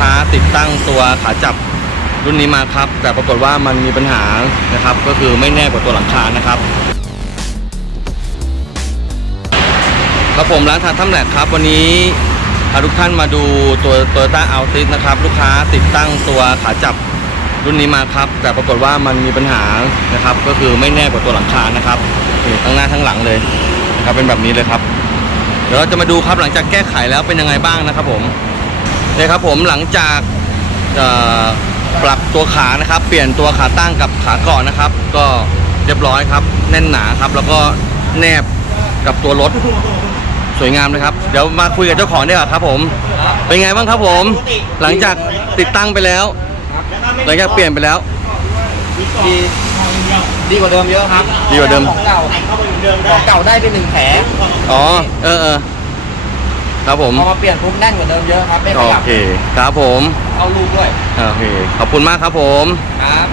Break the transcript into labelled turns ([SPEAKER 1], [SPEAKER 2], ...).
[SPEAKER 1] ค้าติดตั้งตัวขาจับรุ่นนี้มาครับ แต่ปรากฏว่ามันมีปัญหานะครับ ก็คือไม่แน่กว่าตัวหลังคานะครับครับผมร้านทานถ้ำแหลกครับ วันนี้พาทุกท่านมาดูตัว Toyota Altis นะครับ ลูกค้าติดตั้งตัวขาจับรุ่นนี้มาครับ แต่ปรากฏว่ามันมีปัญหานะครับ ก็คือไม่แน่กว่าตัวหลังคานะครับทั้งหน้าทั้งหลังเลยนะครับเป็นแบบนี้เลยครับ เดี๋ยวเราจะมาดูครับหลังจากแก้ไขแล้วเป็นยังไงบ้างนะครับผม นี่ครับผมหลังจากเอ่อปรับตัวขานะครับ เปลี่ยนตัวขาตั้งกับขาเกาะนะครับ ก็เรียบร้อยครับ แน่นหนาครับ แล้วก็แนบกับตัวรถสวยงามนะครับ เดี๋ยวมาคุยกับเจ้าของดีกว่าครับ ผม เป็นไงบ้างครับผม หลังจากติดตั้งไปแล้ว หลังจากเปลี่ยนไปแล้ว
[SPEAKER 2] ดีดีกว่าเดิมเยอะครับ
[SPEAKER 1] ดีกว่าเดิม
[SPEAKER 2] ของเก่าของเก่าได้ไปหนึ่งแผล
[SPEAKER 1] อ๋อ เออเออ ครับผม
[SPEAKER 2] พอมาเปลี่ยนปุ๊บแน่นกว่าเดิมเยอะครับ ไม่ข
[SPEAKER 1] โอ
[SPEAKER 2] ยับ
[SPEAKER 1] เค ครับผม
[SPEAKER 2] เอาลูกด้วย
[SPEAKER 1] โอเค ขอบคุณมากครับผม
[SPEAKER 2] ครับ